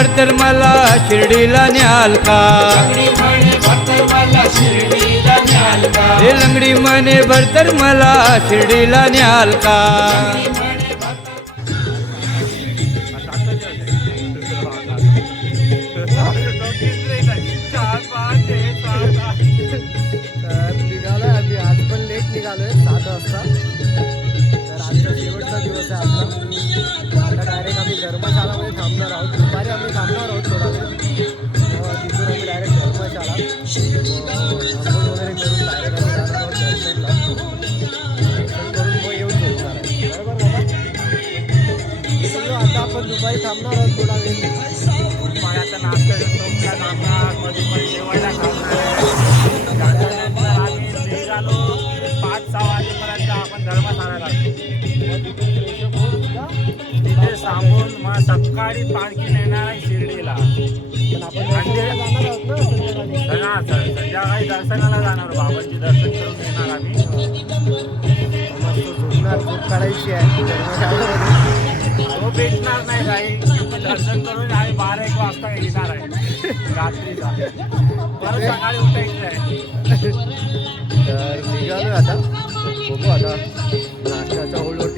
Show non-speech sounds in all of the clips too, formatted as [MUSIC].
लंगडी मने भरतर मला शिर्डीला न्याल का? हे लंगडी मने भरतर मला शिर्डीला न्याल का? तर आम्ही आज पण लेट निघालोय सात वाजता. तर आजचा शेवटचा दिवस आहे आपला. डायरेक्ट धर्मशाळामध्ये थांबणार आहोत. दुपारी आम्ही थांबणार आहोत थोडा वेळ. तिथून आम्ही डायरेक्ट धर्मशाळा वगैरे करून डायरेक्ट जाणार आहोत दर्शनला. करून मग येऊन झोपणार आहे बरोबर बाबा? आता आपण दुपारी थांबणार आहोत थोडा वेळ. आता नाश्ता शॉपला जाणार मध्ये मध्ये जेवायला आम्ही निघालो पाच सहा वाजेपर्यंत आपण धर्मशाळाला लागतो सकाळी पालखी नेणार आहे शिर्डीला. पण आपण दर्शनाला जाणार आहोत ना संध्याकाळी हा, सं- संध्याकाळी दर्शनाला जाणार बाबांचे दर्शन करून येणार आम्ही. मस्त झोपणार झोप काढायची आहे धर्मशाळेमध्ये भेटणार नाही काही. दर्शन करून आम्ही बारा एक वाजता येणार आहे. रात्रीचा. परत सकाळी उठायचं आहे. तर निघालो आता. बघू आता. नाश्त्याचा होल्डवरती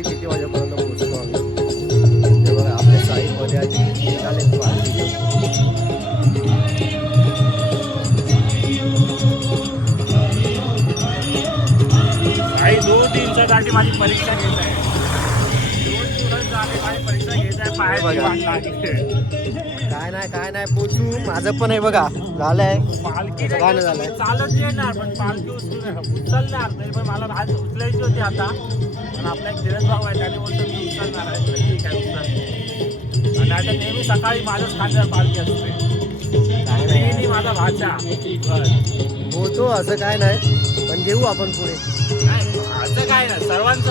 दिवसासाठी माझी परीक्षा घेत आहे. दोन दिवस माझी परीक्षा घेत काय नाही काय नाही. पोचू. माझं पण आहे बघा. झालंय. पालखी गाणं नाही झालंय. चालत येणार पण पालखी उचलून उचलणार तरी पण मला भात उचलायची होती आता. पण आपला एक धीरज भाऊ आहे त्याने बोलतो मी उचलणार आहे. ठीक आहे उचल आणि आता नेहमी सकाळी माझ्याच खांद्यावर पालखी असते. काय माझा भाचा. होतो असं काय नाही. पण घेऊ आपण पुढे. असं काय नाही. सर्वांचं.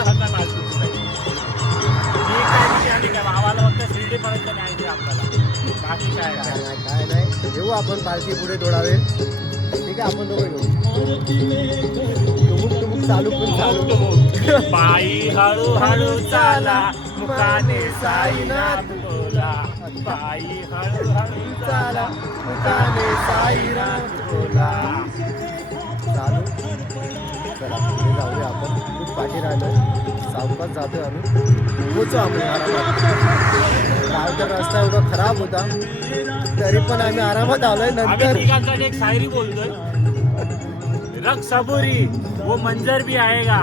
ठीक आहे भावाला फक्त शिर्डीपर्यंत न्यायची आपल्याला. बाकी काय काय नाही. नाही काय नाही. घेऊ आपण पालखी पुढे थोडा वेळ ठीक आहे आपण दोघं घेऊ टुमुक टुमुक चालू पण चालू पायी हळूहळू चाला मुकाने साईनाथ बोला. पायी हळूहळू चाला मुकाने साईराम बोला. चालू. चला पुढे जाऊया आपण. खूप पाठी राहिलं. सावकाश जातोय आम्ही. पोचू आम्ही आरामात. काल तर रस्ता एवढा खराब होता. तरी पण आम्ही आरामात आलोय. नंतर एक शायरी बोलतोय. रख सबुरी. वो मंजर भी आएगा.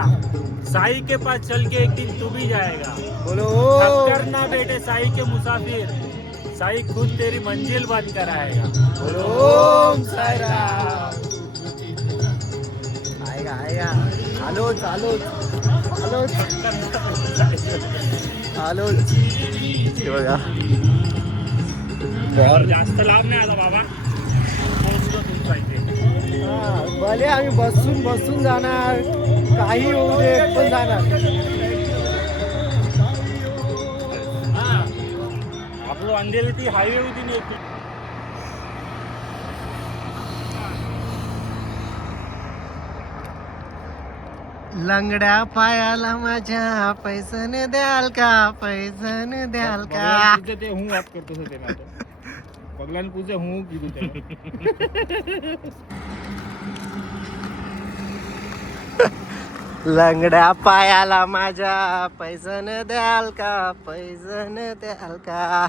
साई के पास चल के एक दिन तू भी जाएगा. बोलो। करना बेटे साई के मुसाफिर. साई खुद तेरी मंजिल बन कर आएगा बोलो साईराम। आएगा आएगा आलो आलो आलो आलो हे बघा. जास्त लांब नाही आला बाबा. भले आम्ही बसून बसून जाणार. काही होऊ दे पण जाणार. हा. आपलं अंधेरी ती हायवे होती लंगड्या पायाला माझ्या पैसन द्याल का? पैसन द्याल का? ते हूँ आप करते थे मैं तो पूजे हूँ कीधु लंगड्या पायाला माझ्या पैसन द्याल का? पैसन द्याल का?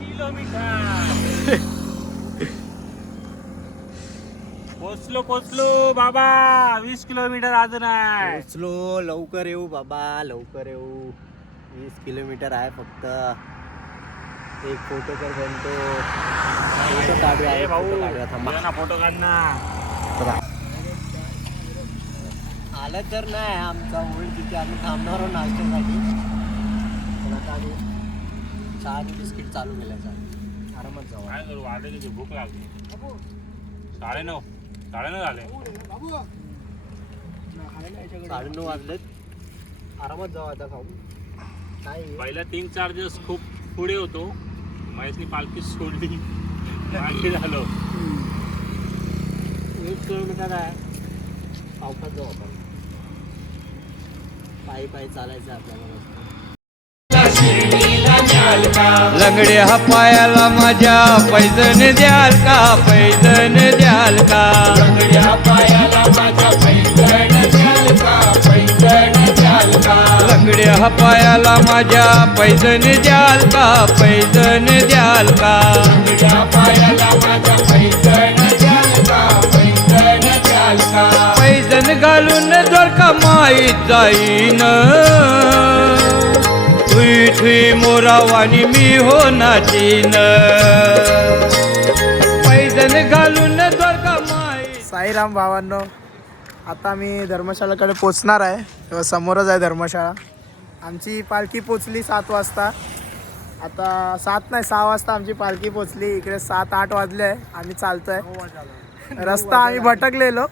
किलोमीटर. पोचलो पोचलो बाबा वीस किलोमीटर अजून आहे. पोचलो लवकर येऊ बाबा लवकर येऊ. वीस किलोमीटर आहे फक्त. एक फोटो तर बनतो. फोटो काढूया ए एक भाऊ फोटो काढूया थांबा. ये ना फोटो काढ ना चला. आलं तर नाही आमचा होईल तिथे आम्ही थांबणार आहोत नाश्त्यासाठी. पण आता आम्ही चहा आणि बिस्किट चालू केल्याचा आरामात जाऊ. काय करू तुझी भूक लागली. साडेनऊ. साडेनऊ झाले साडेनऊ वाजलेत. आरामात जाऊ आता खाऊ काय? पहिल्या तीन चार दिवस खूप पुढे होतो. महेशनी पालखी सोडली. मागे झालो. एक किलोमीटर आहे. पावसात जाऊ आपण. पायी पायी चालायचं आपल्याला. लंगड्या हा पायाला माझ्या. पैजण द्याल का? पैजण द्याल का? लंगड्या पायाला माझ्या. पैजण द्याल का? पैजण द्याल का? माझ्या. पैजण द्याल का? लंगड्या पायाला मोरावानी मी हो नाचीन. पैजण घालून द्वारका माई. साईराम भावांनो आता मी धर्मशाळेकडे पोचणार आहे. तेव्हा समोरच आहे धर्मशाळा. आमची पालखी पोचली सात वाजता. आता सात नाही सहा वाजता आमची पालखी पोचली. इकडे सात आठ वाजले आहे. आम्ही चालतोय. रस्ता आम्ही भटकलेलो.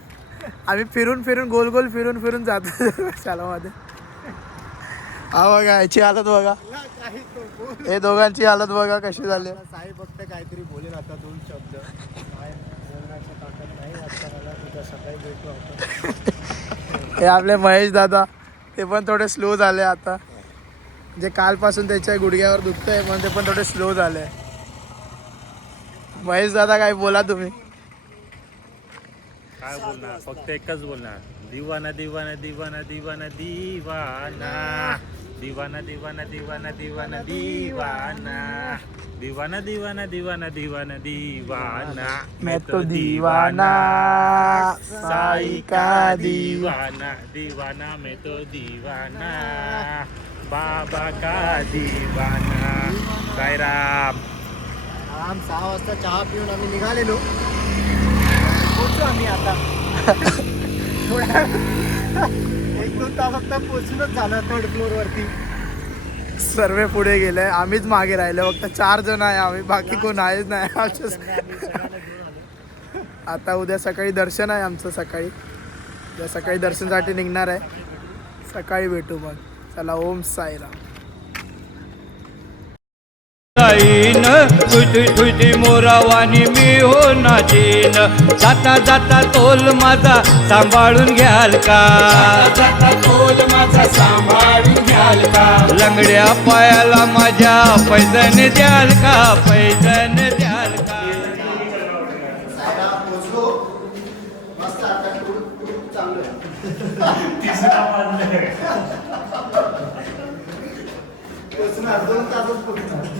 आम्ही फिरून फिरून गोल गोल फिरून फिरून जातो धर्मशालामध्ये हा बघा याची हालत बघा. हे दोघांची हालत बघा कशी झाली. साई फक्त काहीतरी बोलेन आता दोन शब्द. हे आपले महेश दादा ते पण थोडे स्लो झाले आता. जे कालपासून त्याच्या गुडघ्यावर दुखतंय म्हणून ते पण थोडे स्लो झाले. महेश दादा काय बोला तुम्ही. काय बोलणार? फक्त एकच बोलणार. दिवाना दिवाना दिवाना दिवाना दिवाना. दिवाना दिवाना दिवाना दिवाना दीवाना. दीवाना दीवाना दीवाना दीवाना दीवाना. मैं तो दीवाना. साई का दीवाना दीवाना मैं तो दीवाना. बाबा का दीवाना. साईराम राम. सहा वाजता चहा पिऊन आम्ही निघालेलो. पोचू आम्ही आता. [LAUGHS] एक दोन तासात तर पोचूनच झालं थर्ड फ्लोर वरती सर्वे पुढे गेले आम्हीच मागे राहिले फक्त चार जण आहे आम्ही बाकी कोण आहेच नाही. [LAUGHS] [LAUGHS] आता उद्या सकाळी दर्शन आहे आमचं सकाळी. उद्या सकाळी दर्शनसाठी निघणार आहे. सकाळी भेटू मग. चला ओम साईराम. तुझी तुझी मोरावानी मी हो नाचीन जाता जाता तोल माझा सांभाळून घ्याल का? जाता तोल माझा सांभाळून घ्याल का? लंगड्या पायाला माझ्या पैजण द्याल का? पैजण द्याल का? दोन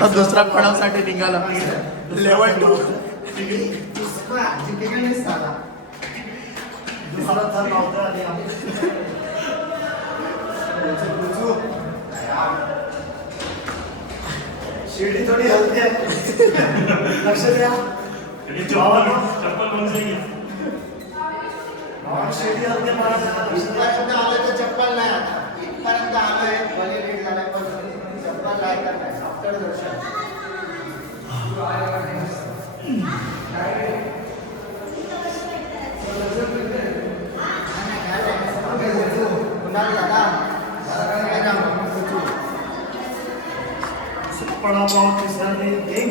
आता दुसरा कोणासाठी निघाला? लेवल टू शिर्डी थोडी हलते लक्ष द्या. चप्पल बंद शिर्डी हलते महाराज आलं तर चप्पल नाही आतापर्यंत आलोय चप्पल नाही.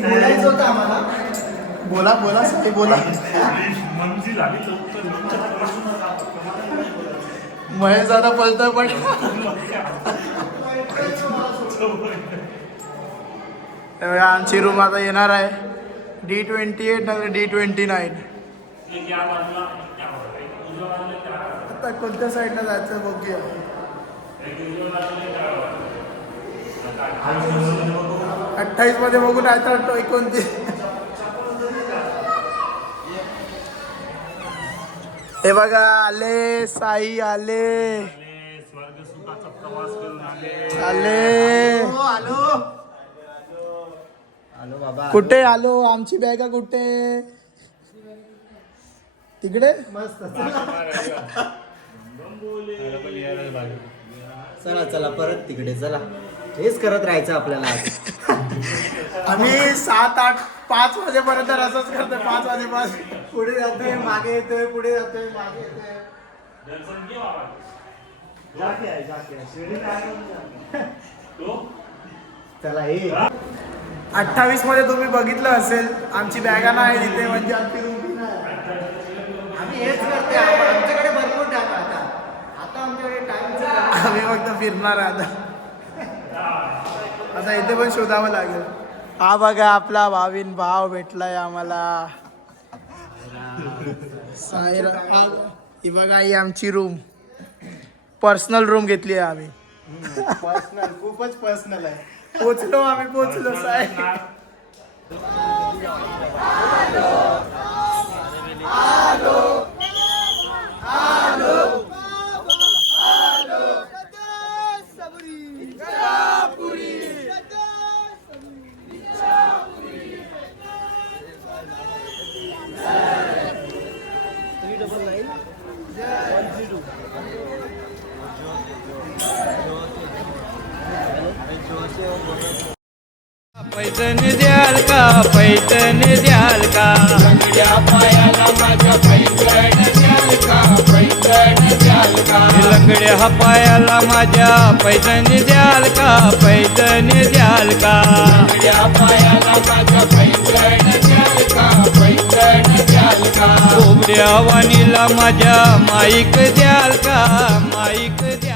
बोलायचं होतं आम्हाला. बोला बोला सगळे बोला. महेश दादा पळतोय पण. त्यामुळे आमची रूम आता येणार आहे. डी ट्वेंटी एट नंतर डी ट्वेंटी नाईन आता कोणत्या साईडला जायचं बघूया. अठ्ठावीसमध्ये बघून आहे तर एकोणतीस. हे बघा आले साई आले. स्वर्ग सुखाचा प्रवास करून आले. आले. हो आलो आलो. बाबा. कुठे आलो? आमची बॅगा कुठे? तिकडे? मस्त. चला चला परत तिकडे चला. हेच करत राहायचं आपल्याला आम्ही सात आठ पाच वाजेपर्यंत असंच करतोय पाच वाजेपासून पुढे जातोय मागे येतोय पुढे जातोय मागे येतोय? चला ये. अठ्ठावीसमध्ये तुम्ही बघितलं असेल आमची बॅगा नाही तिथे म्हणजे आमची नाही. आम्ही हेच करते आमच्याकडे भरपूर टाइम आता. आता आमच्याकडे टाइम आम्ही फक्त फिरणार आता. आता इथे पण शोधावं लागेल. हा बघा आपला भाविन भाव भेटलाय आम्हाला. ही बघा ही आमची रूम पर्सनल रूम घेतली आहे आम्ही. पर्सनल खूपच पर्सनल आहे. पोचलो आम्ही पोचलो साय पैठण द्याल का पैठण द्याल का? लंगड्या पायाला माझ्या पैठण द्याल का पैठण द्याल का? लंगड्या पायाला माझ्या पैठण द्याल का पैठण द्याल का? लंगड्या पायाला माझ्या पैठण द्याल का पैठण द्याल का? कोबड्या वाणीला माझ्या माईक द्याल का? माईक द्याल